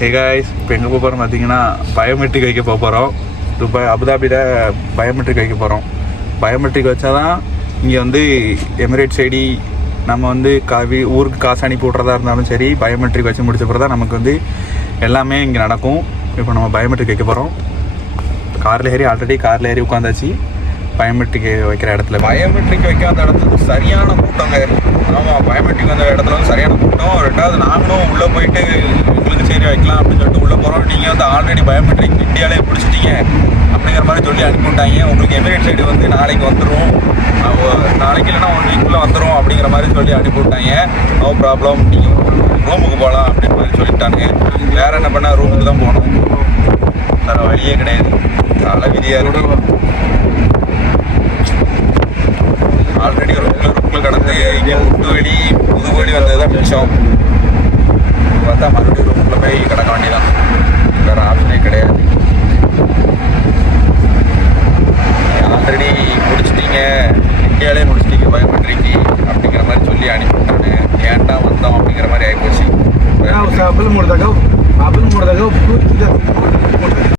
Hey guys, இப்போ எங்கே போக போகிறோம் பார்த்தீங்கன்னா பயோமெட்ரிக் வைக்க போக போகிறோம். துபாய் அபுதாபியில் பயோமெட்ரிக் வைக்க போகிறோம். பயோமெட்ரிக் வச்சா தான் இங்கே வந்து எமிரேட்ஸ் ஐடி நம்ம வந்து ஊருக்கு காசு அனுப்பி விட்றதா இருந்தாலும் சரி, பயோமெட்ரிக் வச்சு முடிச்ச பிறகு தான் நமக்கு வந்து எல்லாமே இங்கே நடக்கும். இப்போ நம்ம பயோமெட்ரிக் வைக்க போகிறோம். ஆல்ரெடி காரில் ஏறி உட்காந்தாச்சு. பயோமெட்ரிக் வைக்கிற இடத்துல பயோமெட்ரிக் வைக்க அந்த இடத்துல சரியான கூட்டங்க. ஆமாம், பயோமெட்ரிக் வந்த இடத்துல வந்து சரியான கூட்டம். ரெண்டாவது நாங்களும் உள்ளே போயிட்டு உங்களுக்கு சரி வைக்கலாம் அப்படின்னு சொல்லிட்டு உள்ளே போகிறோம். நீங்கள் வந்து ஆல்ரெடி பயோமெட்ரிக் இந்தியாவிலே பிடிச்சிட்டீங்க அப்படிங்கிற மாதிரி சொல்லி அனுப்பிவிட்டாங்க. உங்களுக்கு எமிரேட் சைடு வந்து நாளைக்கு வந்துடும், நாளைக்கு இல்லைன்னா 1 வீக்குள்ளே வந்துடும் அப்படிங்கிற மாதிரி சொல்லி அனுப்பிவிட்டாங்க. நோ ப்ராப்ளம், நீங்கள் ரூமுக்கு போகலாம் அப்படின்ற மாதிரி சொல்லிட்டாங்க. வேறு என்ன பண்ணால் ரூமுக்கு தான் போகணும், வேறு வழியே கிடையாது. நல்ல விதியாக இருக்கு. ஆல்ரெடி ரூமில் கடந்து இங்கே முட்டுவெளி புதுவெளி வந்தது தான் மிச்சம். பார்த்தா மறுபடியும் ரூமுக்குள்ளே போய் கிடக்க வேண்டியதான், வேறு ஆப்ஷனே கிடையாது. ஆல்ரெடி முடிச்சிட்டீங்க, இந்தியாவிலே முடிச்சிட்டீங்க பயோமெட்ரிக்கு அப்படிங்கிற மாதிரி சொல்லி அனுப்பிவிட்டானு. ஏன்டா வந்தோம் அப்படிங்கிற மாதிரி ஆகிப்போச்சு.